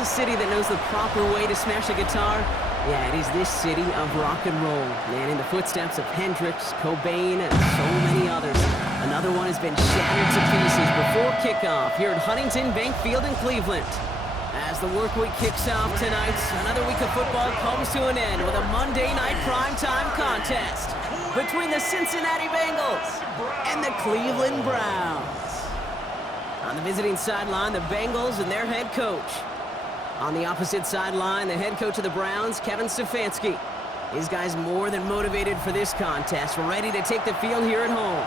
a city that knows the proper way to smash a guitar, yeah, it is this city of rock and roll. And in the footsteps of Hendrix, Cobain, and so many others, another one has been shattered to pieces before kickoff here at Huntington Bank Field in Cleveland. As the work week kicks off tonight, another week of football comes to an end with a Monday night primetime contest between the Cincinnati Bengals and the Cleveland Browns. On the visiting sideline, the Bengals and their head coach. On the opposite sideline, the head coach of the Browns, Kevin Stefanski. These guys more than motivated for this contest, ready to take the field here at home.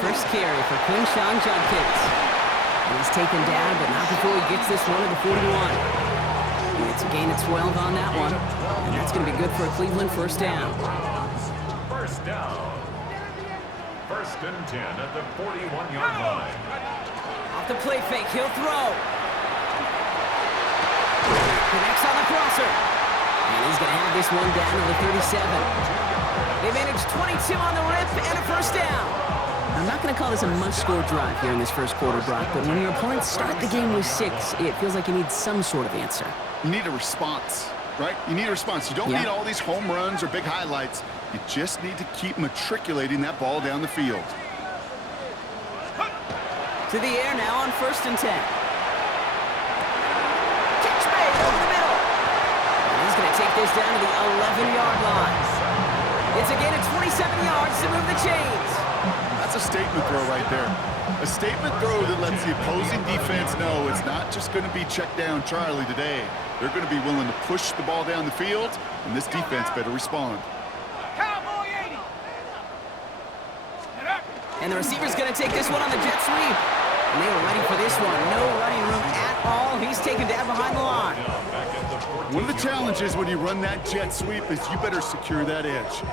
First carry for Quinshawn Judkins. And he's taken down, but not before he gets this one to the 41. It's a gain of 12 on that one. And that's going to be good for a Cleveland first down. First down. First and 10 at the 41-yard line. Off the play fake, he'll throw. Connects on the crosser. And he's going to have this one down to the 37. They managed 22 on the rip and a first down. I'm not going to call this a must-score drive here in this first quarter, Brock, but when your opponents start the game with 6, it feels like you need some sort of answer. You need a response, right? You need a response. You don't need all these home runs or big highlights. You just need to keep matriculating that ball down the field. To the air now on first and 10. Catch made over the middle. And he's going to take this down to the 11-yard line. It's a gain of 27 yards to move the chains. That's a statement throw right there. A statement throw that lets the opposing defense know it's not just going to be check down Charlie today. They're going to be willing to push the ball down the field, and this defense better respond. Cowboy 80. And the receiver's going to take this one on the jet sweep. And they were ready for this one. No running room at all. He's taken down behind the line. One of the challenges when you run that jet sweep is you better secure that edge.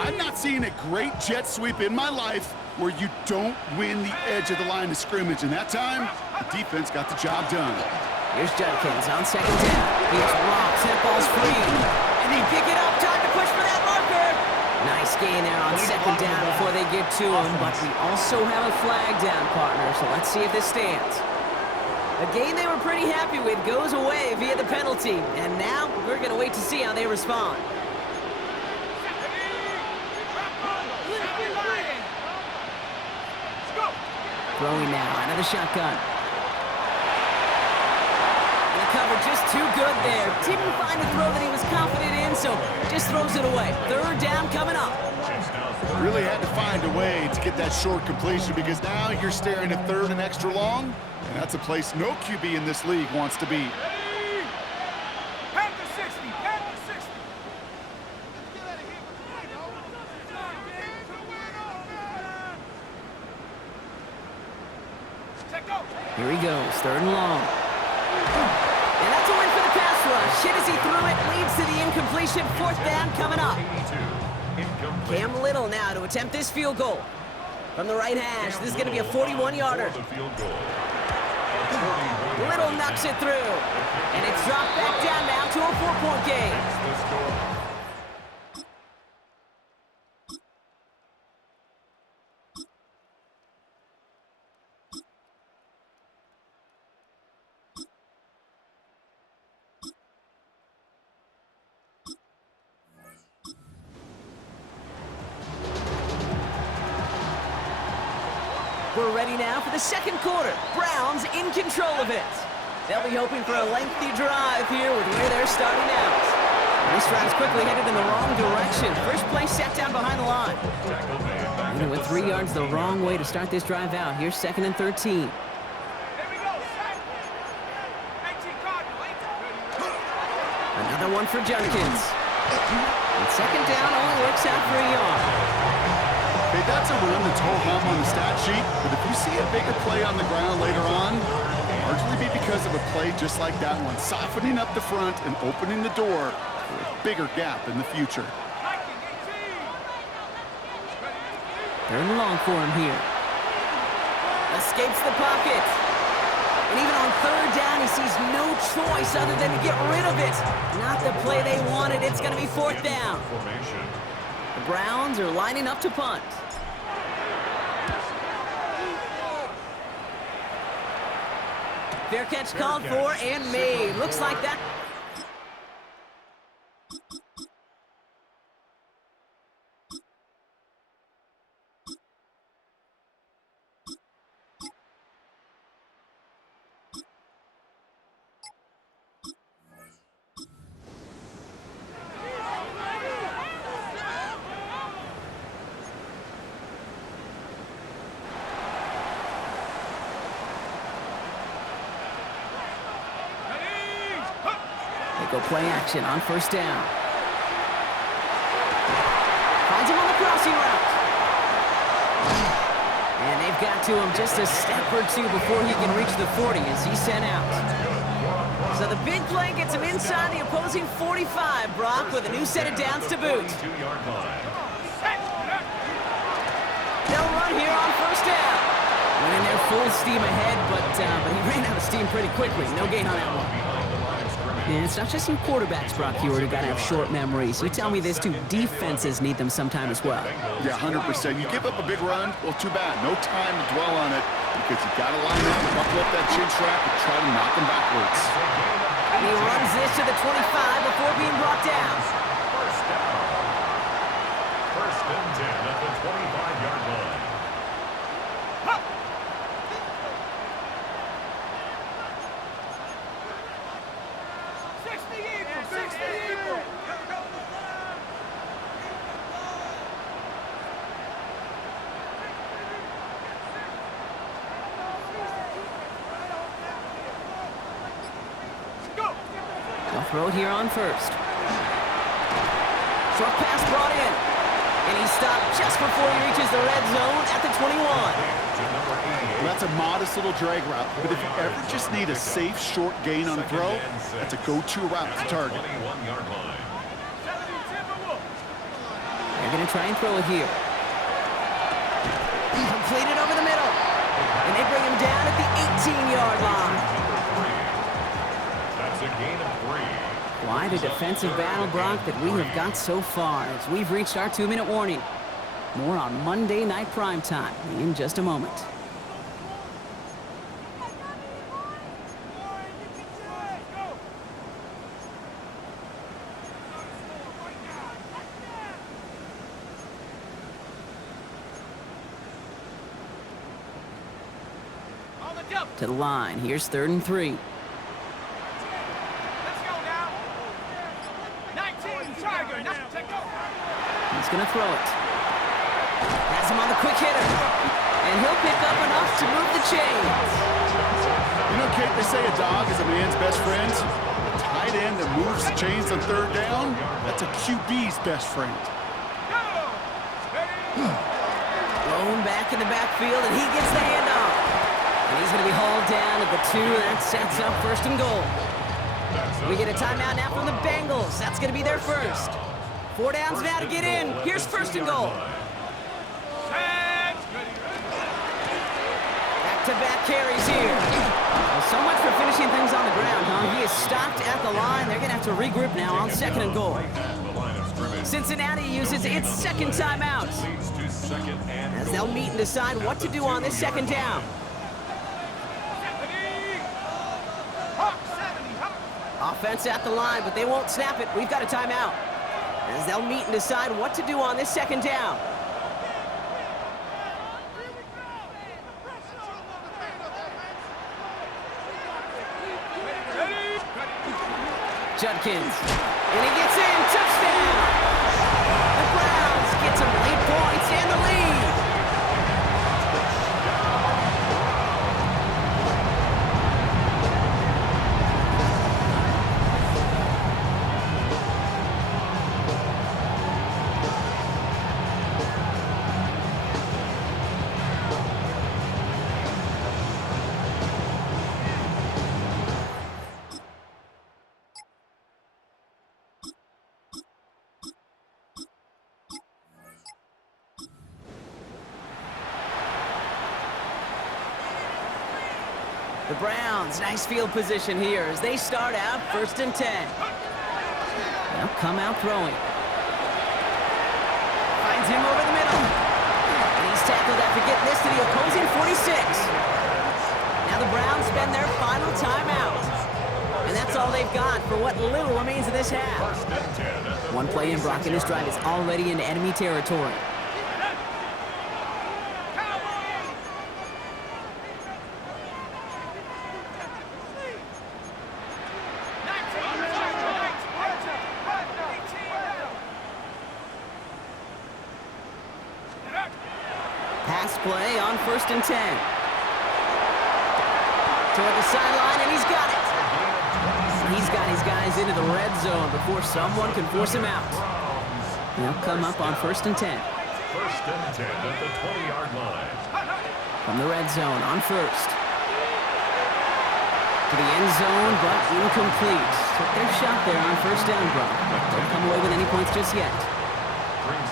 I've not seen a great jet sweep in my life where you don't win the edge of the line of scrimmage. And that time, the defense got the job done. Here's Judkins on second down. Here's Ross. That ball's free. And they pick it up. Time to push for that marker. Nice gain there on second down before they get to him. But we also have a flag down, partner. So let's see if this stands. A gain they were pretty happy with goes away via the penalty. And now we're going to wait to see how they respond. Throwing now, another shotgun. And the cover just too good there. Didn't find the throw that he was confident in, so just throws it away. Third down coming up. Really had to find a way to get that short completion because now you're staring at third and extra long, and that's a place no QB in this league wants to be. Here he goes, third and long. And that's a win for the pass rush. Hit as he threw it, leads to the incompletion. Fourth down coming up. Cam Little now to attempt this field goal. From the right hash, this is going to be a 41-yarder. Little knocks it through. And it's dropped back down now to a 4-point game. We're ready now for the second quarter. Browns in control of it. They'll be hoping for a lengthy drive here with where they're starting out. This drive's quickly headed in the wrong direction. First play set down behind the line. And it went 3 yards the wrong way to start this drive out. Here's 2nd and 13. Another one for Junkins. And 2nd down only works out for a yard. Okay, that's a run that's ho-hum on the stat sheet, but if you see a bigger play on the ground later on, largely be because of a play just like that one, softening up the front and opening the door for a bigger gap in the future. 3rd and long for him here. Escapes the pocket. And even on 3rd down, he sees no choice other than to get rid of it. Not the play they wanted. It's going to be 4th down. The Browns are lining up to punt. Fair catch called for and made. Looks like that. They go play action on 1st down. Finds him on the crossing route. And they've got to him just a step or two before he can reach the 40 as he's sent out. So the big play gets him inside the opposing 45, Brock, with a new set of downs to boot. They'll run here on 1st down. Went in there full steam ahead, but he ran out of steam pretty quickly. No gain on that one. And it's not just you quarterbacks, Brock Hewitt, who got to have short memories. You tell me this too, defenses need them sometime as well. Yeah, 100%. You give up a big run, well, too bad. No time to dwell on it because you got to line up, buckle up that chin strap, and try to knock them backwards. And he runs this to the 25 before being brought down. 1st and 10 at the 25-yard line. They'll throw it here on 1st. Short pass brought in. And he stopped just before he reaches the red zone at the 21. Well, that's a modest little drag route, but if you ever just need a safe, short gain on throw, that's a go-to route to target. They're going to try and throw it here. Completed over the middle. And they bring him down at the 18-yard line. That's a gain of 3. Quite a defensive battle, Brock, that we have got so far as we've reached our 2-minute warning. More on Monday Night Primetime in just a moment. To the line. Here's 3rd and 3. Let's go now. 19, Tiger. He's going to throw it. Has him on the quick hitter. And he'll pick up enough to move the chains. You know, Kate, they say a dog is a man's best friend. A tight end that moves the chains on 3rd down, that's a QB's best friend. Blown back in the backfield, and he gets the handoff. And he's going to be hauled down at the 2. That sets up 1st and goal. We get a timeout now from the Bengals. That's going to be their first. 4 downs now to get in. Here's 1st and goal. Back-to-back carries here. Well, so much for finishing things on the ground, huh? He is stopped at the line. They're going to have to regroup now on 2nd and goal. Cincinnati uses its 2nd timeout as they'll meet and decide what to do on this 2nd down. Offense at the line, but they won't snap it. We've got a timeout as they'll meet and decide what to do on this 2nd down. Judkins. And he gets in. Touchdown! The Browns get some late points and the lead. The Browns, nice field position here as they start out 1st and 10. They'll come out throwing. Finds him over the middle. And he's tackled after getting this to the opposing 46. Now the Browns spend their final timeout. And that's all they've got for what little remains of this half. One play in, Brock, and his drive is already into enemy territory. Pass play on 1st and 10. Toward the sideline, and he's got it. He's got his guys into the red zone before someone can force him out. They'll come up on 1st and 10. 1st and 10 at the 20-yard line. From the red zone on 1st. To the end zone, but incomplete. Took their shot there on 1st down, Brock. Don't come away with any points just yet.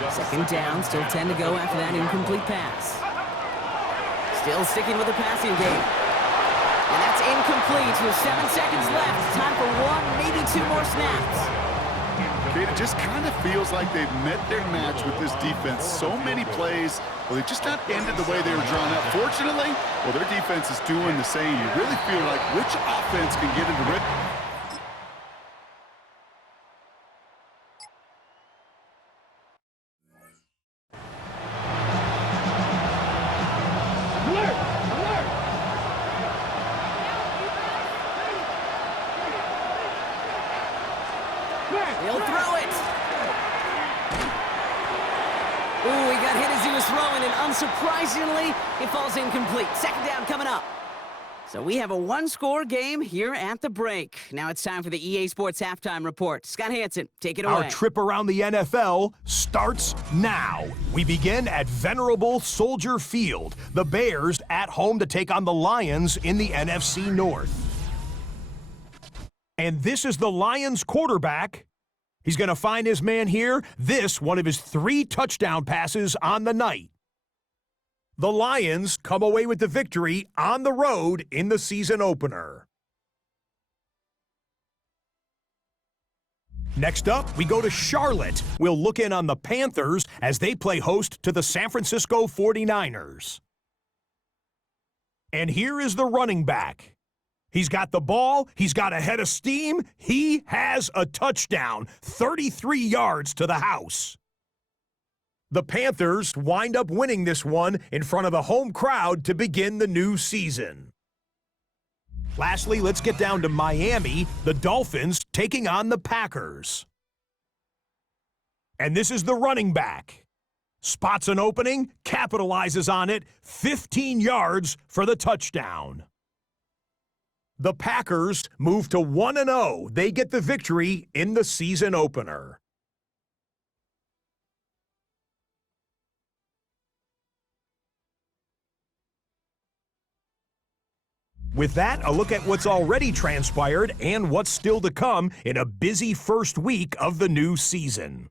2nd down, still 10 to go after that incomplete pass. Still sticking with the passing game. And that's incomplete with 7 seconds left. Time for 1, maybe 2 more snaps. Kate, it just kind of feels like they've met their match with this defense. So many plays, well, they just not ended the way they were drawn up. Fortunately, well, their defense is doing the same. You really feel like which offense can get into rhythm. He'll throw it. Ooh, he got hit as he was throwing, and unsurprisingly, it falls incomplete. 2nd down coming up. So we have a 1-score game here at the break. Now it's time for the EA Sports Halftime Report. Scott Hansen, take it away. Our trip around the NFL starts now. We begin at Venerable Soldier Field. The Bears at home to take on the Lions in the NFC North. And this is the Lions quarterback. He's going to find his man here. This, one of his 3 touchdown passes on the night. The Lions come away with the victory on the road in the season opener. Next up, we go to Charlotte. We'll look in on the Panthers as they play host to the San Francisco 49ers. And here is the running back. He's got the ball. He's got a head of steam. He has a touchdown, 33 yards to the house. The Panthers wind up winning this one in front of the home crowd to begin the new season. Lastly, let's get down to Miami, the Dolphins taking on the Packers. And this is the running back. Spots an opening, capitalizes on it, 15 yards for the touchdown. The Packers move to 1-0. They get the victory in the season opener. With that, a look at what's already transpired and what's still to come in a busy first week of the new season.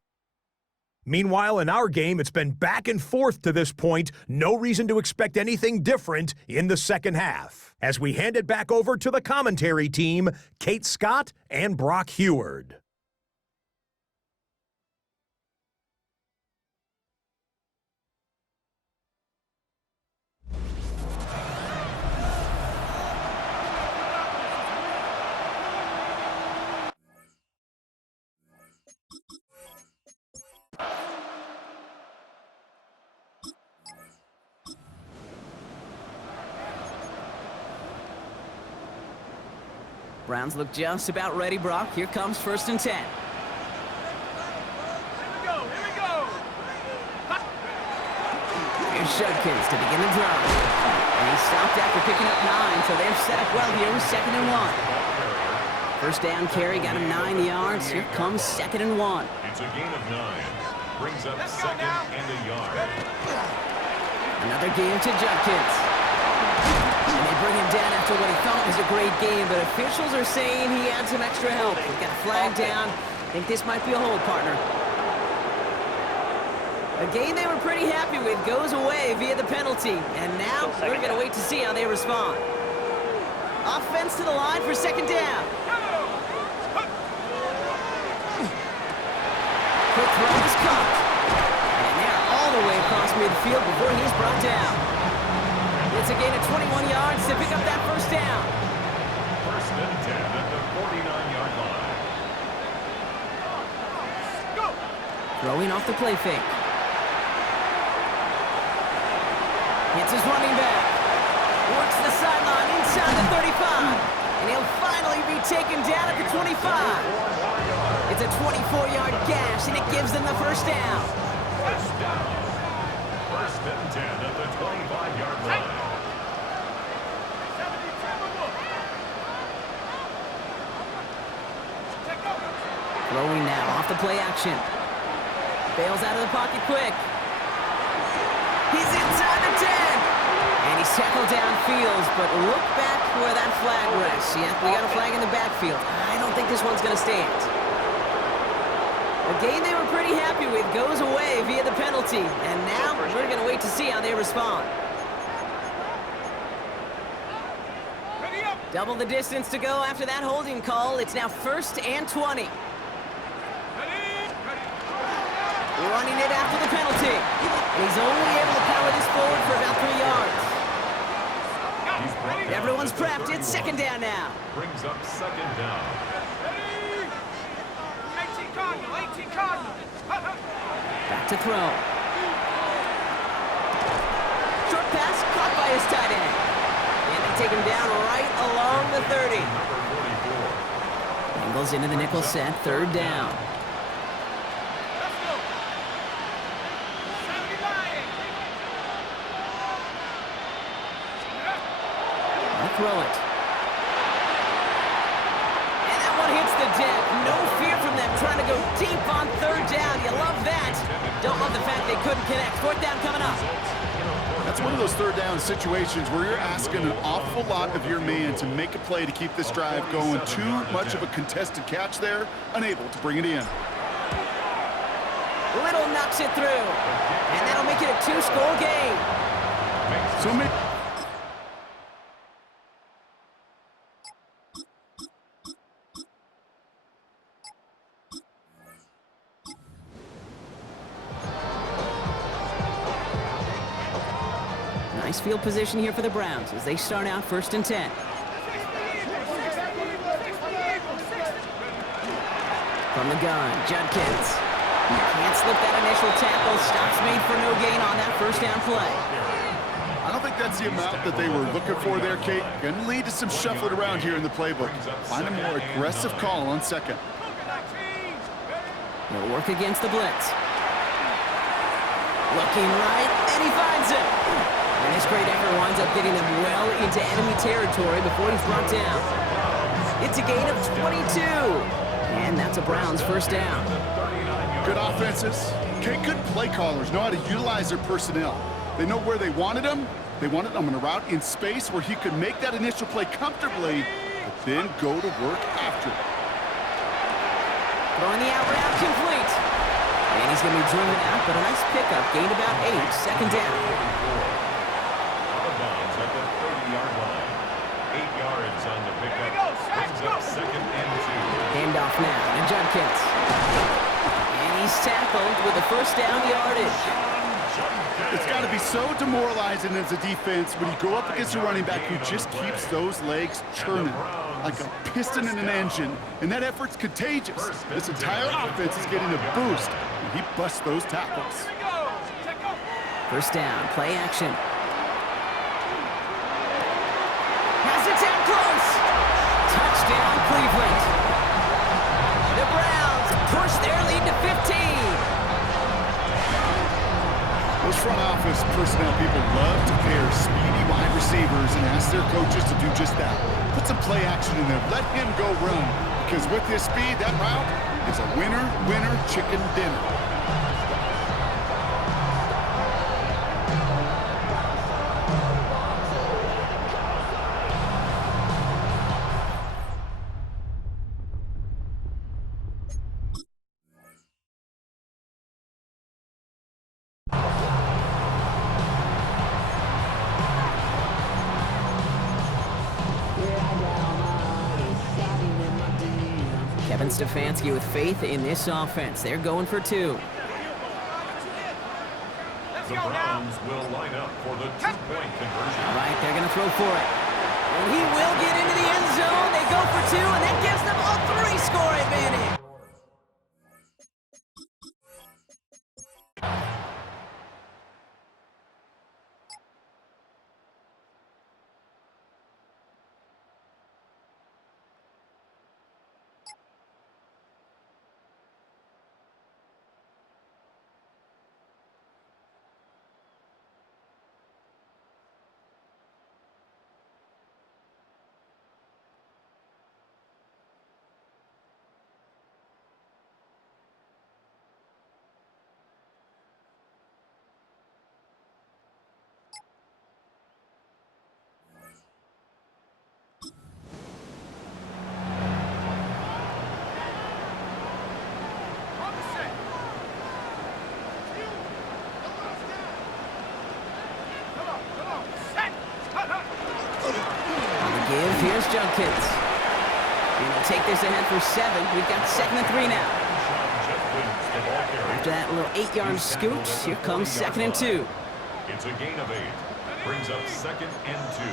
Meanwhile, in our game, it's been back and forth to this point. No reason to expect anything different in the second half. As we hand it back over to the commentary team, Kate Scott and Brock Heward. Browns look just about ready, Brock. Here comes 1st and 10. Here we go. Here's Judkins to begin the drive. And he stopped after picking up 9, so they're set up well here with 2nd and 1. First down carry got him 9 yards. Here comes 2nd and 1. It's a gain of 9. Brings up 2nd and a yard. Another game to Judkins. And they bring him down after what he thought was a great game, but officials are saying he had some extra help. They've got a flag down. I think this might be a hold, partner. A game they were pretty happy with goes away via the penalty. And now we're going to wait to see how they respond. Offense to the line for 2nd down. Quick throw is caught. And they're all the way across midfield before he's brought down. It's a gain of 21 yards to pick up that 1st down. 1st and 10 at the 49-yard line. Throwing off the play fake. Hits his running back. Works the sideline inside the 35. And he'll finally be taken down at the 25. It's a 24-yard gash, and it gives them the 1st down. 1st down. 1st and 10 at the 25-yard line. Throwing now off the play action. Bails out of the pocket quick. He's inside the 10. And he's tackled downfield, but look back where that flag rests. Yeah, we got a flag in the backfield. I don't think this one's going to stand. A game they were pretty happy with goes away via the penalty. And now we're going to wait to see how they respond. Double the distance to go after that holding call. It's now 1st and 20. Running it after the penalty. And he's only able to power this forward for about 3 yards. Everyone's prepped. It's 2nd down now. Brings up 2nd down. 18 Cardinal. Back to throw. Short pass caught by his tight end. And they take him down right along the 30. Bengals into the nickel set. 3rd down. Throw it. And that one hits the deck. No fear from them trying to go deep on 3rd down. You love that. Don't love the fact they couldn't connect. 4th down coming up. That's one of those 3rd down situations where you're asking an awful lot of your man to make a play to keep this drive going. Too much of a contested catch there, unable to bring it in. Little knocks it through. And that'll make it a 2-score game. So many. Nice field position here for the Browns as they start out 1st and 10. From the gun, Judkins. Can't slip that initial tackle. Stops made for no gain on that 1st down play. I don't think that's the amount that they were looking for there, Kate. Going to lead to some shuffling around here in the playbook. Find a more aggressive call on 2nd. He'll work against the blitz. Looking right, and he finds it. And this great effort winds up getting them well into enemy territory before he's brought down. It's a gain of 22. And that's a Browns 1st down. Good offenses. Okay, good play callers know how to utilize their personnel. They know where they wanted him. They wanted him on a route in space where he could make that initial play comfortably, but then go to work after it. Throwing the out route complete. And he's going to be driven out, but a nice pickup. Gained about 8. 2nd down. Out of bounds at the 30-yard line. 8 yards on the pickup. Brings up 2nd and 2. Handoff now to Judkins. And he's tackled with the 1st down yardage. It's got to be so demoralizing as a defense when you go up against a running back who just keeps those legs churning like a piston in an engine, and that effort's contagious. This entire offense is getting a boost when he busts those tackles. 1st down, play action. Has it down close. Touchdown, Cleveland. The Browns push their lead to 15. Those front office personnel people love to pair speedy wide receivers and ask their coaches to do just that. Put some play action in there. Let him go run. Because with his speed, that route is a winner, winner, chicken dinner. Kevin Stefanski with faith in this offense. They're going for 2. The Browns will line up for the two-point conversion. All right, they're going to throw for it. And he will get into the end zone. They go for 2, and that gives them a 3-score advantage. Here's Junkins. We'll take this ahead for 7. We've got 2nd and 3 now. After that little 8-yard scoot, here comes 2nd and 2. It's a gain of 8. Brings up 2nd and 2.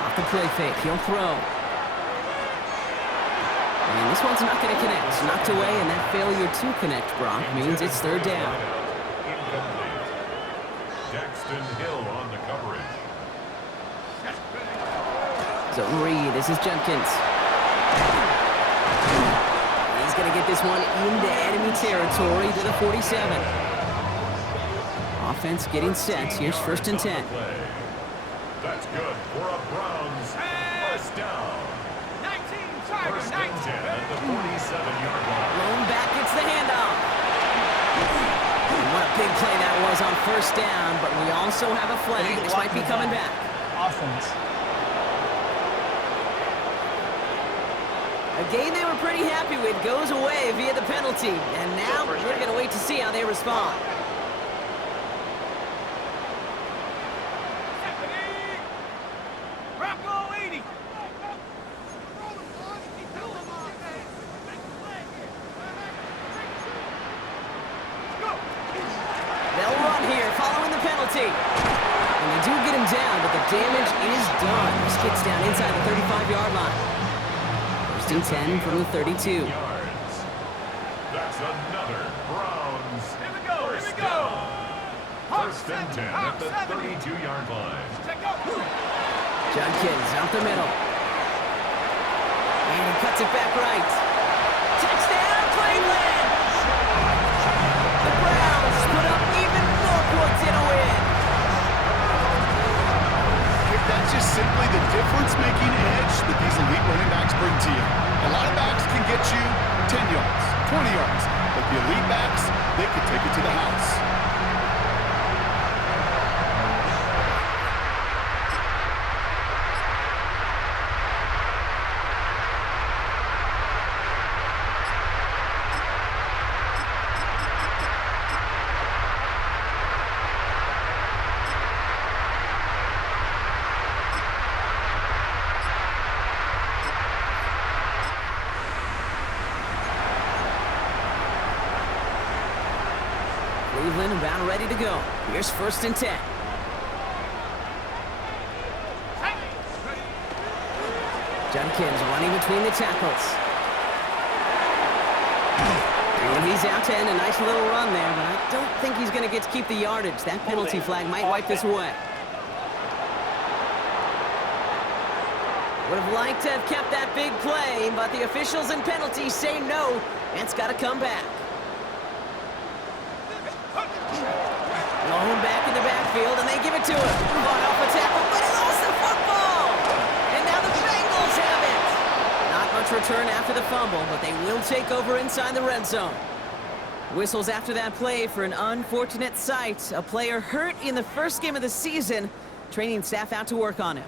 Off the play fake, he'll throw. And this one's not going to connect. Knocked away, and that failure to connect, Brock, means it's 3rd down. Hill on the coverage. Zone read. This is Junkins. He's going to get this one into enemy territory to the 47. Offense getting set. Here's 1st and 10. That's good for a Browns first down. 1st and 10 at the 47-yard line. Blown back gets the handoff. What a big play that was on 1st down, but we also have a flag. This might be coming back. Offense. A game they were pretty happy with goes away via the penalty, and now we're going to wait to see how they respond. And they do get him down, but the damage is done. This gets down inside the 35-yard line. 1st and 10 from the 32. That's another Browns first down. 1st and 10 at the 32-yard line. Junkins out the middle. And he cuts it back right. Touchdown, Cleveland! The Browns put up even more points in a win. That's just simply the difference-making edge that these elite running backs bring to you. A lot of backs can get you 10 yards, 20 yards, but the elite backs, they can take it to the house. Cleveland about ready to go. Here's 1st and 10. Junkins running between the tackles. And he's out to end a nice little run there, but I don't think he's going to get to keep the yardage. That penalty flag might wipe this away. Would have liked to have kept that big play, but the officials and penalties say no, and it's got to come back. Blown back in the backfield, and they give it to him. Fought off a tackle, but he lost the football! And now the Bengals have it! Not much return after the fumble, but they will take over inside the red zone. Whistles after that play for an unfortunate sight. A player hurt in the first game of the season. Training staff out to work on him.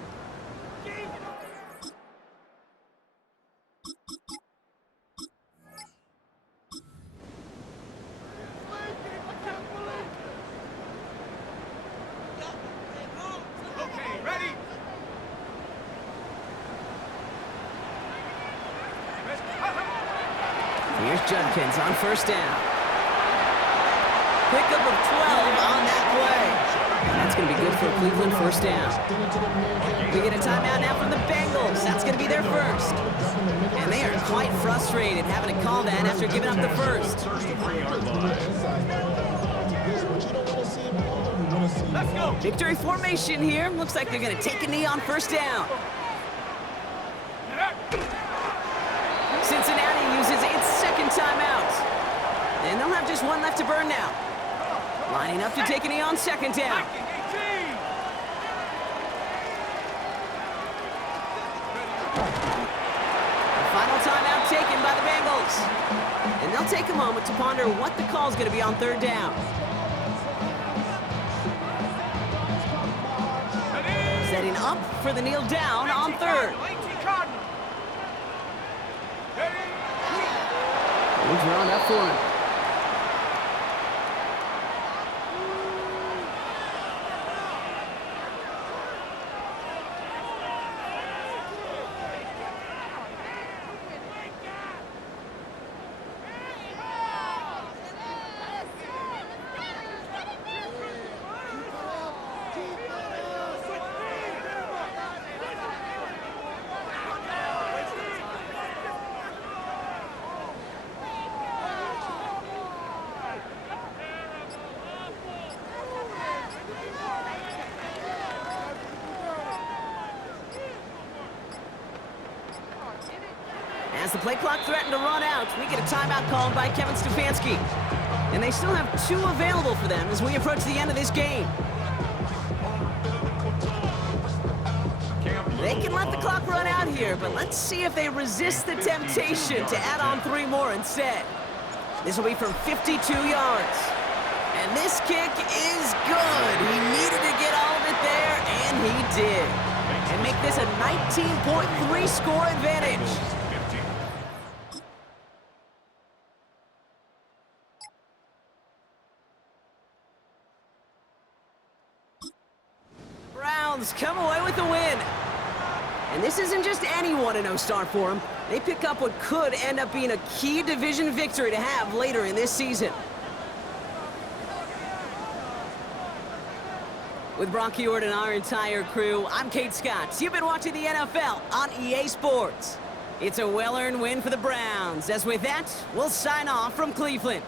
Okay, ready? Here's Judkins on first down. Pickup of 12 on that play. That's going to be good for Cleveland first down. We get a timeout now from the Bengals. That's going to be their first. And they are quite frustrated having to call that after giving up the first. Let's go. Victory formation here. Looks like they're going to take a knee on first down. Cincinnati uses its second timeout. And they'll have just one left to burn now. Lining up to take a knee on second down. The final timeout taken by the Bengals. And they'll take a moment to ponder what the call is going to be on third down. Setting up for the kneel down on third. We're drawn up for him. As the play clock threatened to run out, we get a timeout called by Kevin Stefanski. And they still have 2 available for them as we approach the end of this game. They can let the clock run out here, but let's see if they resist the temptation to add on 3 more instead. This will be from 52 yards. And this kick is good. He needed to get all of it there, and he did. And make this a 19.3 score advantage. Browns come away with the win. And this isn't just any 1-0 start for them. They pick up what could end up being a key division victory to have later in this season. With Brock Heward and our entire crew, I'm Kate Scott. You've been watching the NFL on EA Sports. It's a well-earned win for the Browns. As with that, we'll sign off from Cleveland.